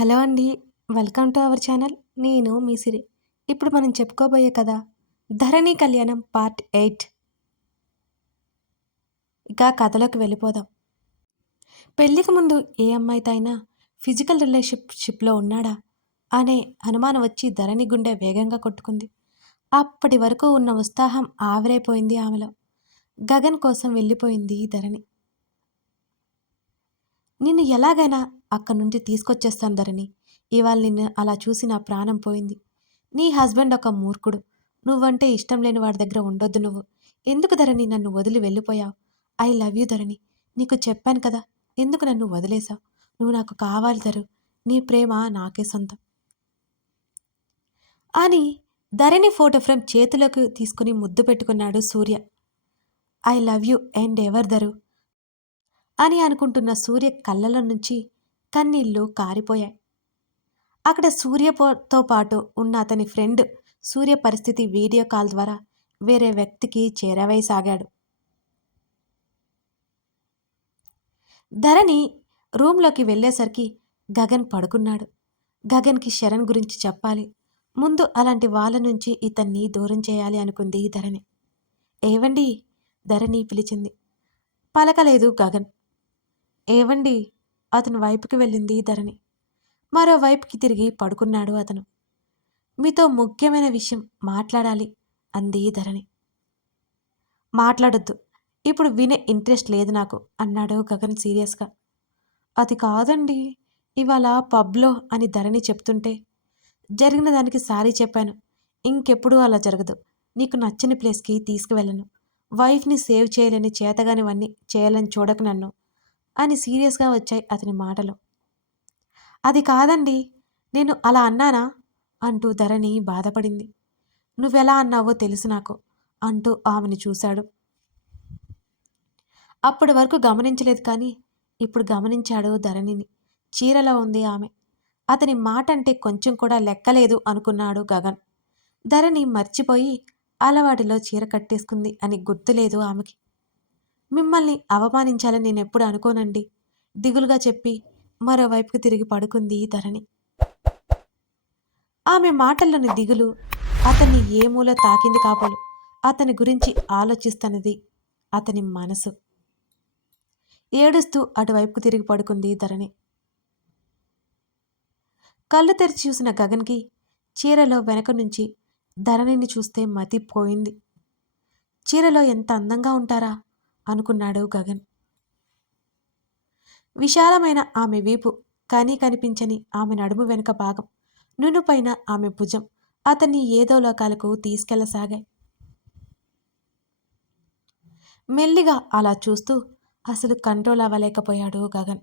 Hello అండి welcome to our channel. నేను మీ సిరి. ఇప్పుడు మనం చెప్పుకోబోయే కదా ధరణి కళ్యాణం పార్ట్ ఎయిట్. ఇక కథలోకి వెళ్ళిపోదాం. పెళ్ళికి ముందు ఏ అమ్మాయితో అయినా ఫిజికల్ రిలేషన్షిప్లో ఉన్నాడా అనే అనుమానం వచ్చి ధరణి గుండె వేగంగా కొట్టుకుంది. అప్పటి వరకు ఉన్న ఉత్సాహం ఆవిరైపోయింది ఆమెలో. గగన్ కోసం వెళ్ళిపోయింది ధరణి. నిన్ను ఎలాగైనా అక్కడి నుండి తీసుకొచ్చేస్తాను ధరణి. ఇవాళ నిన్ను అలా చూసి నా ప్రాణం పోయింది. నీ హస్బెండ్ ఒక మూర్ఖుడు. నువ్వంటే ఇష్టం లేని వాడి దగ్గర ఉండొద్దు నువ్వు. ఎందుకు ధరణి నన్ను వదిలి వెళ్ళిపోయావు? I love you Dharani. నీకు చెప్పాను కదా. ఎందుకు నన్ను వదిలేశావు? నువ్వు నాకు కావాలి ధరు. నీ ప్రేమ నాకే సొంతం. అని ధరణి ఫోటో ఫ్రేమ్ చేతులకు తీసుకుని ముద్దు పెట్టుకున్నాడు Surya. I love you and ever Dharu? అని అనుకుంటున్న సూర్య కళ్ళల నుంచి కన్నీళ్ళు కారిపోయాయి. అక్కడ సూర్యతో పాటు ఉన్న అతని ఫ్రెండ్ సూర్య పరిస్థితి వీడియో కాల్ ద్వారా వేరే వ్యక్తికి చేరవేయసాగాడు. ధరణి రూమ్లోకి వెళ్ళేసరికి గగన్ పడుకున్నాడు. గగన్కి శరణ్ గురించి చెప్పాలి. ముందు అలాంటి వాళ్ళ నుంచి ఇతన్ని దూరం చేయాలి అనుకుంది ధరణి. ఏవండి? ధరణి పిలిచింది. పలకలేదు గగన్. ఏవండి? అతని వైపుకి వెళ్ళింది ధరణి. మరోవైపుకి తిరిగి పడుకున్నాడు అతను. మీతో ముఖ్యమైన విషయం మాట్లాడాలి అంది ధరణి. మాట్లాడొద్దు. ఇప్పుడు వినే ఇంట్రెస్ట్ లేదు నాకు అన్నాడు గగన్ సీరియస్గా. అది కాదండి ఇవాళ పబ్లో అని ధరణి చెప్తుంటే జరిగిన దానికి సారీ చెప్పాను. ఇంకెప్పుడు అలా జరగదు. నీకు నచ్చని ప్లేస్కి తీసుకువెళ్ళను. వైఫ్ని సేవ్ చేయలేని చేతగానివన్నీ చేయాలని చూడక నన్ను. అని సీరియస్గా వచ్చాయి అతని మాటలు. అది కాదండి నేను అలా అన్నానా? అంటూ ధరణి బాధపడింది. నువ్వెలా అన్నావో తెలుసు నాకు అంటూ ఆమెను చూశాడు. అప్పటి వరకు గమనించలేదు కానీ ఇప్పుడు గమనించాడు ధరణిని. చీరలో ఉంది ఆమె. అతని మాట అంటే కొంచెం కూడా లెక్కలేదు అనుకున్నాడు గగన్. ధరణి మర్చిపోయి అలవాటిలో చీర కట్టేసుకుంది అని గుర్తులేదు ఆమెకి. మిమ్మల్ని అవమానించాలని నేను ఎప్పుడు అనుకోనండి. దిగులుగా చెప్పి మరోవైపుకు తిరిగి పడుకుంది ధరణి. ఆమె మాటల్లోని దిగులు అతన్ని ఏ మూల తాకింది కాబోలు అతని గురించి ఆలోచిస్తున్నది అతని మనసు. ఏడుస్తూ అటువైపుకు తిరిగి పడుకుంది ధరణి. కళ్ళు తెరిచి చూసిన గగన్కి చీరలో వెనక నుంచి ధరణిని చూస్తే మతిపోయింది. చీరలో ఎంత అందంగా ఉంటారా? అనుకున్నాడు గగన్. విశాలమైన ఆమె వీపు కానీ కనిపించని ఆమె నడుము వెనుక భాగం నునుపైన ఆమె భుజం అతన్ని ఏదో లోకాలకు తీసుకెళ్ళసాగాయి. మెల్లిగా అలా చూస్తూ అసలు కంట్రోల్ అవ్వలేకపోయాడు గగన్.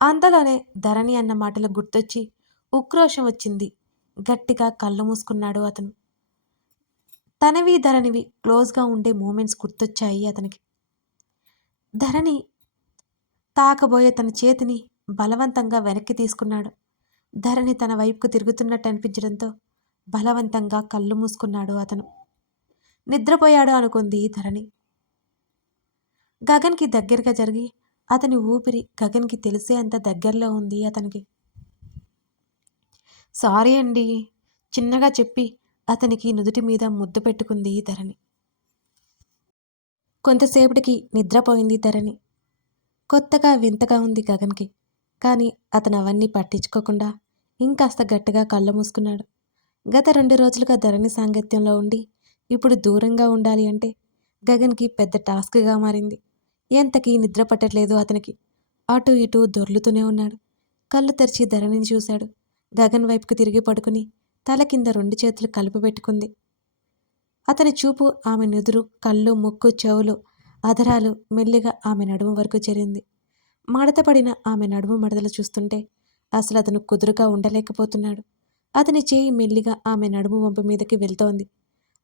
అంతలోనే ధరణి అన్న మాటలు గుర్తొచ్చి ఉక్రోషం వచ్చింది. గట్టిగా కళ్ళు మూసుకున్నాడు అతను. తనవి ధరణివి క్లోజ్గా ఉండే మూమెంట్స్ గుర్తొచ్చాయి అతనికి. ధరణి తాకబోయే తన చేతిని బలవంతంగా వెనక్కి తీసుకున్నాడు. ధరణి తన వైపుకు తిరుగుతున్నట్టు అనిపించడంతో బలవంతంగా కళ్ళు మూసుకున్నాడు అతను. నిద్రపోయాడు అనుకుంది ధరణి. గగన్కి దగ్గరగా జరిగి అతని ఊపిరి గగన్కి తెలిసే అంత దగ్గరలో ఉంది అతనికి. సారీ అండి చిన్నగా చెప్పి అతనికి నుదుటి మీద ముద్దు పెట్టుకుంది ధరణి. కొంతసేపటికి నిద్రపోయింది ధరణి. కొత్తగా వింతగా ఉంది గగన్కి కానీ అతను అవన్నీ పట్టించుకోకుండా ఇంకాస్త గట్టిగా కళ్ళు మూసుకున్నాడు. గత రెండు రోజులుగా ధరణి సాంగత్యంలో ఉండి ఇప్పుడు దూరంగా ఉండాలి అంటే గగన్కి పెద్ద టాస్క్గా మారింది. ఎంతకీ నిద్ర పట్టట్లేదు అతనికి. అటు ఇటు దొర్లుతూనే ఉన్నాడు. కళ్ళు తెరిచి ధరణిని చూశాడు. గగన్ వైపుకు తిరిగి పడుకుని తల కింద రెండు చేతులు కలిపి పెట్టుకుంది. అతని చూపు ఆమె నుదురు కళ్ళు ముక్కు చెవులు అధరాలు మెల్లిగా ఆమె నడుము వరకు చేరింది. మడతపడిన ఆమె నడుము మడతలు చూస్తుంటే అసలు అతను కుదురుగా ఉండలేకపోతున్నాడు. అతని చేయి మెల్లిగా ఆమె నడుము వంపు మీదకి వెళ్తోంది.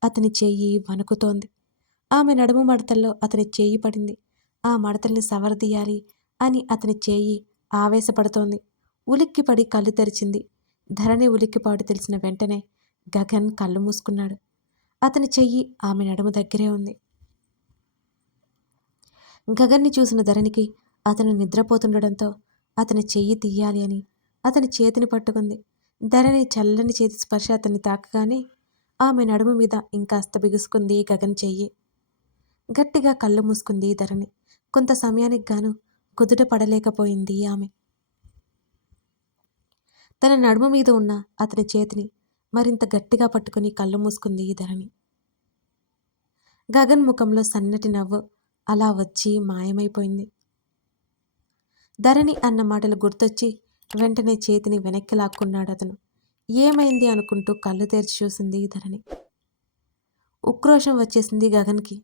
అతని చేయి వణుకుతోంది. ఆమె నడుము మడతల్లో అతని చేయి పడింది. ఆ మడతల్ని సవరదీయాలి అని అతని చేయి ఆవేశపడుతోంది. ఉలిక్కిపడి కళ్ళు తెరిచింది. ధరణి ఉలిక్కిపాటు తెలిసిన వెంటనే గగన్ కళ్ళు మూసుకున్నాడు. అతని చెయ్యి ఆమె నడుము దగ్గరే ఉంది. గగన్ని చూసిన ధరణికి అతను నిద్రపోతుండడంతో అతని చెయ్యి తీయాలి అని అతని చేతిని పట్టుకుంది. ధరణి చల్లని చేతి స్పర్శ అతన్ని తాకగానే ఆమె నడుము మీద ఇంకాస్త బిగుసుకుంది గగన్ చెయ్యి. గట్టిగా కళ్ళు మూసుకుంది ధరణి. కొంత సమయానికి గాను కుదుట పడలేకపోయింది ఆమె. తన నడుము మీద ఉన్న అతని చేతిని మరింత గట్టిగా పట్టుకుని కళ్ళు మూసుకుంది ధరణి. గగన్ ముఖంలో సన్నటి నవ్వు అలా వచ్చి మాయమైపోయింది. ధరణి అన్న మాటలు గుర్తొచ్చి వెంటనే చేతిని వెనక్కి లాక్కున్నాడు అతను. ఏమైంది అనుకుంటూ కళ్ళు తెరిచి చూసింది ధరణి. ఉక్రోషం వచ్చేసింది గగన్కి.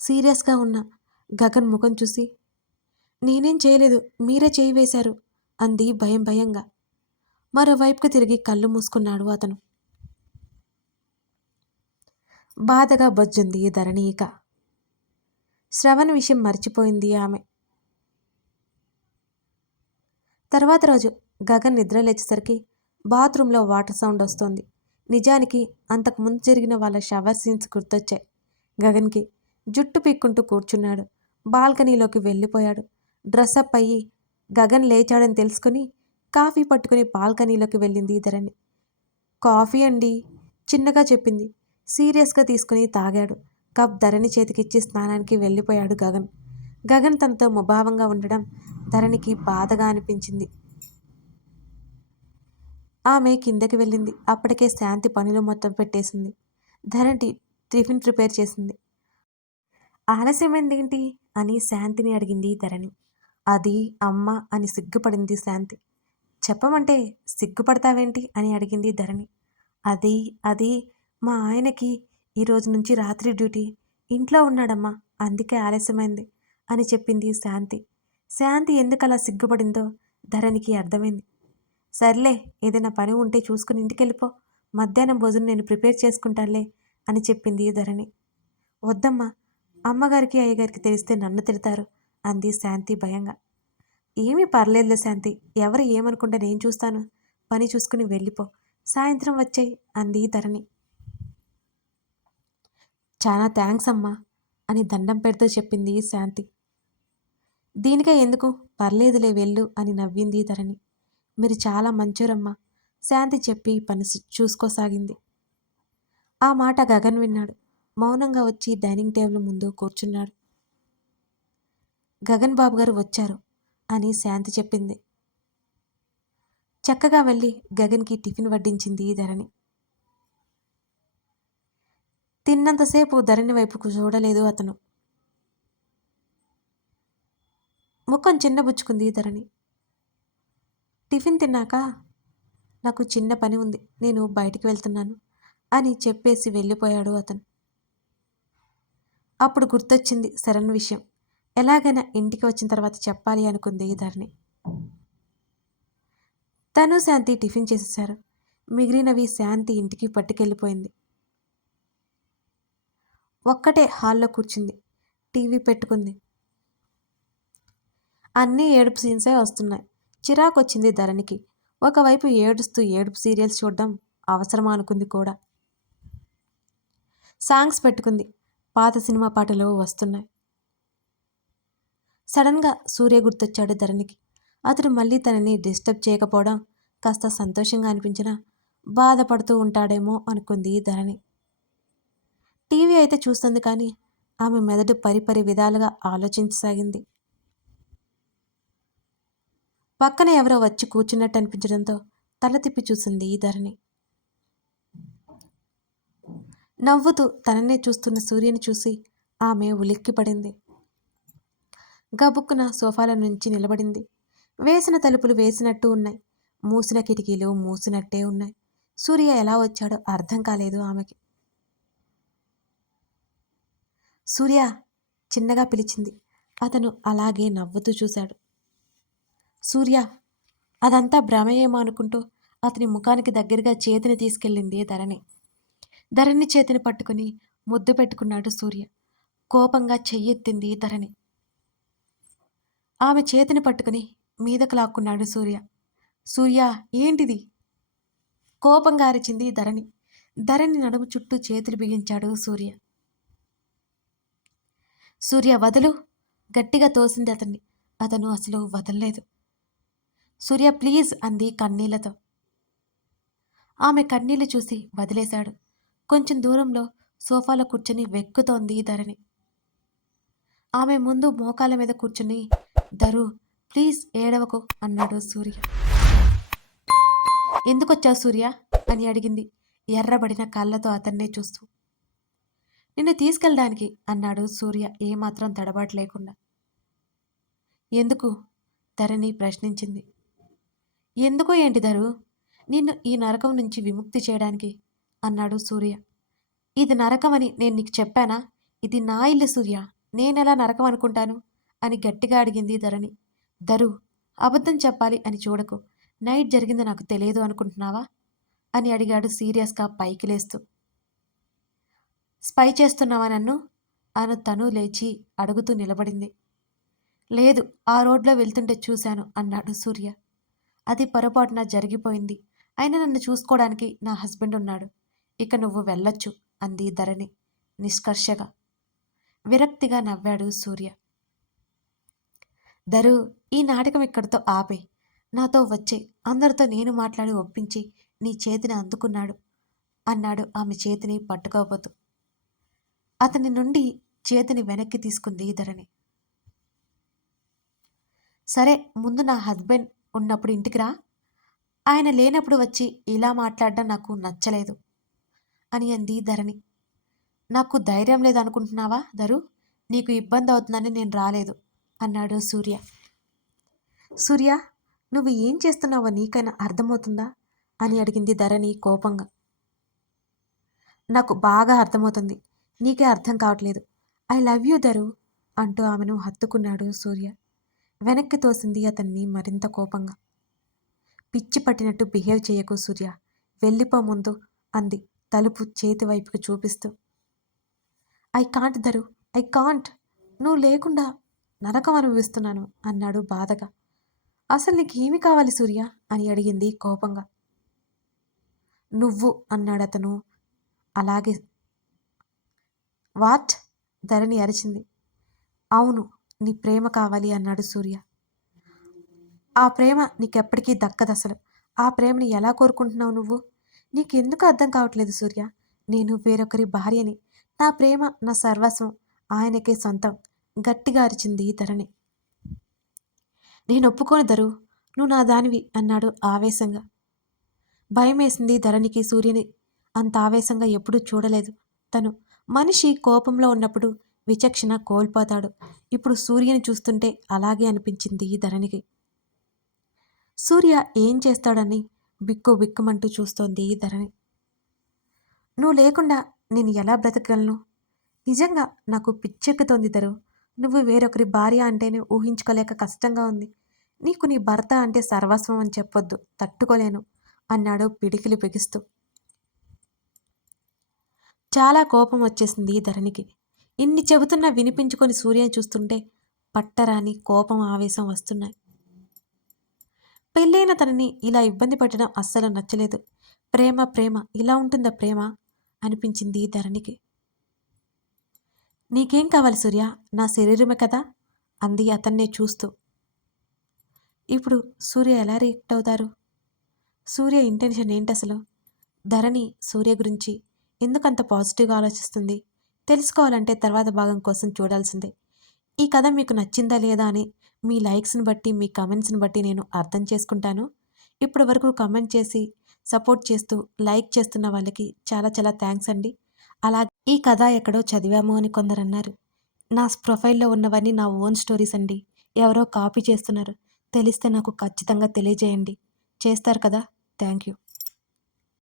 సీరియస్గా ఉన్న గగన్ ముఖం చూసి నేనేం చేయలేదు మీరే చేయి వేశారు. అంది భయం భయంగా. మరోవైపుకు తిరిగి కళ్ళు మూసుకున్నాడు అతను. బాధగా బొజ్జుంది ధరణి ఇక శ్రవణ్ విషయం మర్చిపోయింది ఆమె. తర్వాత రోజు గగన్ నిద్ర లేచేసరికి బాత్రూంలో వాటర్ సౌండ్ వస్తోంది. నిజానికి అంతకుముందు జరిగిన వాళ్ళ షవర్ సీన్స్ గుర్తొచ్చాయి. గగన్కి జుట్టు పీక్కుంటూ కూర్చున్నాడు. బాల్కనీలోకి వెళ్ళిపోయాడు. డ్రెస్అప్ అయ్యి గగన్ లేచాడని తెలుసుకుని కాఫీ పట్టుకుని బాల్కనీలోకి వెళ్ళింది ధరణి కాఫీ అండి చిన్నగా చెప్పింది. సీరియస్గా తీసుకుని తాగాడు. కప్ ధరణి చేతికిచ్చి స్నానానికి వెళ్ళిపోయాడు గగన్. గగన్ తనతో ముభావంగా ఉండడం ధరణికి బాధగా అనిపించింది. ఆమె కిందకి వెళ్ళింది. అప్పటికే శాంతి పనులు మొత్తం పెట్టేసింది. ధరణి టిఫిన్ ప్రిపేర్ చేసింది. ఆలస్యమైందేంటి? అని శాంతిని అడిగింది ధరణి. అది అమ్మ అని సిగ్గుపడింది శాంతి. చెప్పమంటే సిగ్గుపడతావేంటి అని అడిగింది ధరణి. అది అది మా ఆయనకి ఈరోజు నుంచి రాత్రి డ్యూటీ. ఇంట్లో ఉన్నాడమ్మా అందుకే ఆలస్యమైంది అని చెప్పింది శాంతి. శాంతి ఎందుకలా సిగ్గుపడిందో ధరణికి అర్థమైంది. సర్లే ఏదైనా పని ఉంటే చూసుకుని ఇంటికెళ్ళిపో. మధ్యాహ్నం భోజనం నేను ప్రిపేర్ చేసుకుంటానులే అని చెప్పింది ధరణి. వద్దమ్మా అమ్మగారికి అయ్యగారికి తెలిస్తే నన్ను తిడతారు. అంది శాంతి భయంగా. ఏమీ పర్లేదులే శాంతి ఎవరు ఏమనుకుంటే నేను చూస్తాను. పని చూసుకుని వెళ్ళిపో. సాయంత్రం వచ్చాయి అంది ధరణి. చాలా థ్యాంక్స్ అమ్మా అని దండం పెడుతూ చెప్పింది శాంతి. దీనికే ఎందుకు? పర్లేదులే వెళ్ళు అని నవ్వింది ధరణి. మీరు చాలా మంచోరమ్మా శాంతి చెప్పి పని చూసుకోసాగింది. ఆ మాట గగన్ విన్నాడు. మౌనంగా వచ్చి డైనింగ్ టేబుల్ ముందు కూర్చున్నాడు. గగన్ బాబు గారు వచ్చారు అని శాంతి చెప్పింది. చక్కగా వెళ్ళి గగన్కి టిఫిన్ వడ్డించింది ధరణి. తిన్నంతసేపు ధరణి వైపుకు చూడలేదు అతను. ముఖం చిన్నబుచ్చుకుంది ధరణి. టిఫిన్ తిన్నాక నాకు చిన్న పని ఉంది నేను బయటికి వెళ్తున్నాను అని చెప్పేసి వెళ్ళిపోయాడు అతను. అప్పుడు గుర్తొచ్చింది శరణ్ విషయం. ఎలాగైనా ఇంటికి వచ్చిన తర్వాత చెప్పాలి అనుకుంది ధరణి. తను శాంతి టిఫిన్ చేసేశారు. మిగిలినవి శాంతి ఇంటికి పట్టుకెళ్ళిపోయింది. ఒక్కటే హాల్లో కూర్చుంది. టీవీ పెట్టుకుంది. అన్నీ ఏడుపు సీన్సే వస్తున్నాయి. చిరాకు వచ్చింది ధరణికి. ఒకవైపు ఏడుస్తూ ఏడుపు సీరియల్స్ చూడడం అవసరమా అనుకుంది కూడా. సాంగ్స్ పెట్టుకుంది. పాత సినిమా పాటలు వస్తున్నాయి. సడన్గా సూర్య గుర్తొచ్చాడు ధరణికి. అతడు మళ్ళీ తనని డిస్టర్బ్ చేయకపోవడం కాస్త సంతోషంగా అనిపించినా బాధపడుతూ ఉంటాడేమో అనుకుంది ధరణి. టీవీ అయితే చూస్తుంది కానీ ఆమె మెదడు పరిపరి విధాలుగా ఆలోచించసాగింది. పక్కన ఎవరో వచ్చి కూర్చున్నట్టు అనిపించడంతో తల తిప్పి చూసింది ఈ ధరణి. నవ్వుతూ తననే చూస్తున్న సూర్యుని చూసి ఆమె ఉలిక్కిపడింది. గబుక్కున సోఫాల నుంచి నిలబడింది. వేసిన తలుపులు వేసినట్టు ఉన్నాయి. మూసిన కిటికీలు మూసినట్టే ఉన్నాయి. సూర్య ఎలా వచ్చాడో అర్థం కాలేదు ఆమెకి. సూర్య చిన్నగా పిలిచింది. అతను అలాగే నవ్వుతూ చూశాడు. సూర్య అదంతా భ్రమయేమో అనుకుంటూ అతని ముఖానికి దగ్గరగా చేతిని తీసుకెళ్ళింది ధరణి. ధరణి చేతిని పట్టుకుని ముద్దు పెట్టుకున్నాడు సూర్య. కోపంగా చెయ్యెత్తింది ధరణి. ఆమె చేతిని పట్టుకుని మీదకు లాక్కున్నాడు సూర్య. సూర్య ఏంటిది? కోపంగా అరిచింది ధరణి. ధరణి నడుము చుట్టూ చేతులు బిగించాడు సూర్య. సూర్య వదలు. గట్టిగా తోసింది అతన్ని. అతను అసలు వదలలేదు. సూర్య ప్లీజ్ అంది కన్నీళ్ళతో. ఆమె కన్నీళ్ళు చూసి వదిలేశాడు. కొంచెం దూరంలో సోఫాలో కూర్చొని వెక్కుతోంది ధరణి. ఆమె ముందు మోకాల మీద కూర్చుని ధరు ప్లీజ్ ఏడవకు అన్నాడు సూర్య. ఎందుకొచ్చావు సూర్య? అని అడిగింది ఎర్రబడిన కళ్ళతో అతన్నే చూస్తూ. నిన్ను తీసుకెళ్ళడానికి అన్నాడు సూర్య ఏమాత్రం తడబాటు లేకుండా. ఎందుకు? ధరణి ప్రశ్నించింది. ఎందుకు ఏంటి ధరు? నిన్ను ఈ నరకం నుంచి విముక్తి చేయడానికి అన్నాడు సూర్య. ఇది నరకమని నేను నీకు చెప్పానా? ఇది నా ఇల్లు సూర్య. నేనెలా నరకం అనుకుంటాను అని గట్టిగా అడిగింది ధరణి. ధరు అబద్ధం చెప్పాలి అని చూడకు. నైట్ జరిగింది నాకు తెలియదు అనుకుంటున్నావా? అని అడిగాడు సీరియస్గా పైకి లేస్తూ. స్పై చేస్తున్నావా నన్ను? అను తను లేచి అడుగుతూ నిలబడింది. లేదు ఆ రోడ్లో వెళ్తుంటే చూశాను అన్నాడు సూర్య. అది పొరపాటున జరిగిపోయింది. అయినా నన్ను చూసుకోవడానికి నా హస్బెండ్ ఉన్నాడు. ఇక నువ్వు వెళ్ళొచ్చు అంది ధరణి నిష్కర్షగా. విరక్తిగా నవ్వాడు సూర్య. దరు ఈ నాటకం ఇక్కడితో ఆపే. నాతో వచ్చే. అందరితో నేను మాట్లాడి ఒప్పించి నీ చేతిని అందుకున్నాడు అన్నాడు ఆమె చేతిని పట్టుకోబోతూ అతని నుండి చేతిని వెనక్కి తీసుకుంది ధరణి. సరే ముందు నా హస్బెండ్ ఉన్నప్పుడు ఇంటికి రా. ఆయన లేనప్పుడు వచ్చి ఇలా మాట్లాడడం నాకు నచ్చలేదు అని అంది ధరణి. నాకు ధైర్యం లేదనుకుంటున్నావా ధరు? నీకు ఇబ్బంది అవుతుందని నేను రాలేదు. అన్నాడు సూర్య. సూర్య నువ్వు ఏం చేస్తున్నావో నీకైనా అర్థమవుతుందా? అని అడిగింది ధరణి కోపంగా. నాకు బాగా అర్థమవుతుంది. నీకే అర్థం కావట్లేదు. ఐ లవ్ యూ ధరు అంటూ ఆమెను హత్తుకున్నాడు సూర్య. వెనక్కి తోసింది అతన్ని మరింత కోపంగా. పిచ్చి పట్టినట్టు బిహేవ్ చేయకు సూర్య. వెళ్ళిపో ముందు అంది తలుపు చేతి వైపుకు చూపిస్తూ. I can't Dharu I can't. నువ్వు లేకుండా నరకం అనుభవిస్తున్నాను అన్నాడు బాధగా. అసలు నీకేమి కావాలి సూర్య? అని అడిగింది కోపంగా. నువ్వు అన్నాడు అతను. అలాగే. వాట్? ధరణి అరిచింది. అవును నీ ప్రేమ కావాలి అన్నాడు సూర్య. ఆ ప్రేమ నీకెప్పటికీ దక్కదు అసలు. ఆ ప్రేమని ఎలా కోరుకుంటున్నావు నువ్వు? నీకెందుకు అర్థం కావట్లేదు సూర్య. నేను వేరొకరి భార్యని. నా ప్రేమ నా సర్వస్వం. ఆయనకే సొంతం. గట్టిగా అరిచింది ధరణి. నేను ఒప్పుకోను ధరు నువ్వు నా దానివి అన్నాడు ఆవేశంగా. భయమేసింది ధరణికి సూర్యుని. అంత ఆవేశంగా ఎప్పుడూ చూడలేదు తను. మనిషి కోపంలో ఉన్నప్పుడు విచక్షణ కోల్పోతాడు. ఇప్పుడు సూర్యుని చూస్తుంటే అలాగే అనిపించింది ధరణికి. సూర్య ఏం చేస్తాడని బిక్కు బిక్కుమంటూ చూస్తోంది ధరణి. నువ్వు లేకుండా నేను ఎలా బ్రతకగలను? నిజంగా నాకు పిచ్చెక్కుతోంది ధరు. నువ్వు వేరొకరి భార్య అంటేనే ఊహించుకోలేక కష్టంగా ఉంది. నీకు నీ భర్త అంటే సర్వస్వం అని చెప్పొద్దు తట్టుకోలేను అన్నాడు పిడికిలు బిగిస్తూ. చాలా కోపం వచ్చేసింది ధరణికి. ఇన్ని చెబుతున్నా వినిపించుకొని సూర్యని చూస్తుంటే పట్టరాని కోపం ఆవేశం వస్తున్నాయి. పెళ్ళైన తనని ఇలా ఇబ్బంది పెట్టడం అస్సలు నచ్చలేదు. ప్రేమ ప్రేమ ఇలా ఉంటుందా ప్రేమ? అనిపించింది ధరణికి. నీకేం కావాలి సూర్య? నా శరీరమే కదా? అంది అతన్నే చూస్తూ. ఇప్పుడు సూర్య ఎలా రియాక్ట్ అవుతారు? సూర్య ఇంటెన్షన్ ఏంటి అసలు? ధరణి సూర్య గురించి ఎందుకంత పాజిటివ్గా ఆలోచిస్తుంది? తెలుసుకోవాలంటే తర్వాత భాగం కోసం చూడాల్సిందే. ఈ కథ మీకు నచ్చిందా లేదా అని మీ లైక్స్ని బట్టి మీ కమెంట్స్ని బట్టి నేను అర్థం చేసుకుంటాను. ఇప్పటి వరకు కమెంట్ చేసి సపోర్ట్ చేస్తూ లైక్ చేస్తున్న వాళ్ళకి చాలా చాలా థ్యాంక్స్ అండి. అలా ఈ కథ ఎక్కడో చదివాము అని కొందరు అన్నారు నా ప్రొఫైల్లో ఉన్నవన్నీ నా ఓన్ స్టోరీస్ అండి. ఎవరో కాపీ చేస్తున్నారు. తెలిస్తే నాకు ఖచ్చితంగా తెలియజేయండి. చేస్తారు కదా. Thank you.